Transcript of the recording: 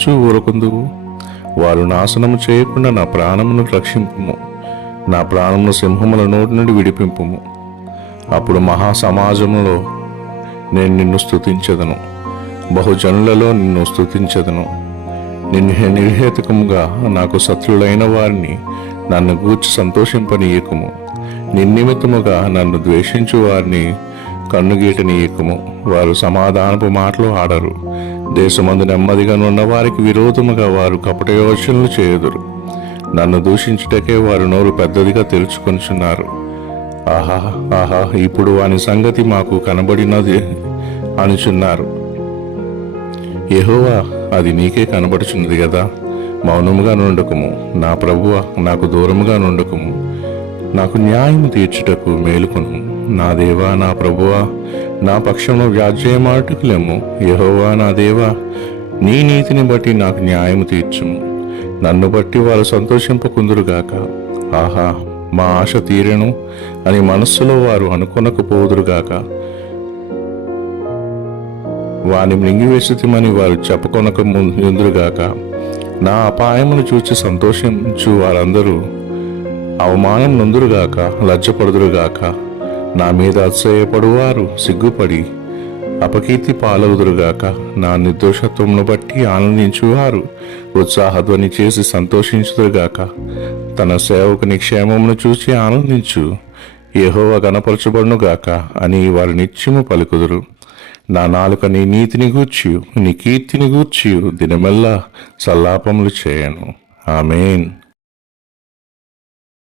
చూ ఊరకుందువు. వారు నాశనము చేయకుండా నా ప్రాణమును రక్షింపుము. నా ప్రాణమును సింహముల నోటి నుండి విడిపింపుము. అప్పుడు మహాసమాజంలో నేను నిన్ను స్థుతించదను బహుజనులలో నిన్ను స్థుతించదను నిన్ను నిర్హేతుకముగా నాకు శత్రులైన వారిని నన్ను గూర్చి సంతోషింపనీయకము. నిన్నిమిత్తముగా నన్ను ద్వేషించు వారిని కన్నుగీటనీయకము. వారు సమాధానపు మాటలు ఆడరు. దేశమందు నెమ్మదిగా ఉన్న వారికి విరోధముగా వారు కపట యోచనలు చేయుదురు. నన్ను దూషించుటకే వారు నోరు పెద్దదిగా తెలుసుకొనిచున్నారు ఆహా ఆహా ఇప్పుడు వాని సంగతి మాకు కనబడినది అనుచున్నారు. ఎహోవా అది నీకే కనబడుచున్నది కదా మౌనముగా నుండకము. నా ప్రభువ నాకు దూరముగా నుండకము. నాకు న్యాయం తీర్చుటకు మేలుకొను నా దేవా నా ప్రభువా నా పక్షంలో వ్యాజ్యమాటుకులేము. యహోవా నా దేవా నీ నీతిని బట్టి నాకు న్యాయము తీర్చుము. నన్ను బట్టి వారు సంతోషింపకుందురుగాక. ఆహా మా ఆశ తీరెను అని మనస్సులో వారు అనుకొనకపోదురుగాక. వాని మృంగివేసిమని వారు చెప్పుకొనక ముందురుగాక నా అపాయమును చూచి సంతోషించు వారందరూ అవమానం నొందురుగాక లజ్జపడుదురుగాక. నా మీద అతిశయపడువారు సిగ్గుపడి అపకీర్తి పాలవుదురుగాక. నా నిర్దోషత్వమును బట్టి ఆనందించువారు ఉత్సాహధ్వని చేసి సంతోషించుదురుగాక. తన సేవకుని క్షేమమును చూసి ఆనందించు. ఏహోవ గనపరచబడునుగాక అని వారు నిత్యము పలుకుదురు. నా నాలుక నీ నీతిని గూర్చి నీ కీర్తిని గూర్చి దినమెల్లా సల్లాపములు చేయను. ఆమెన్.